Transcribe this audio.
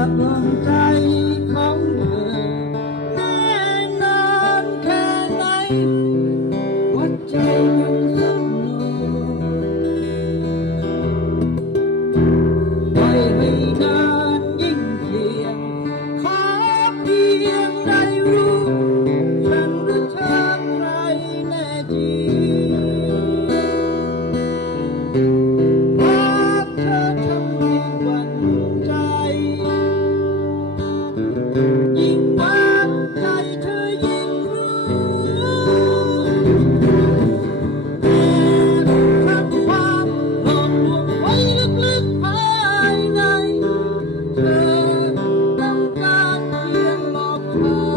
องค์เจ้า Ooh.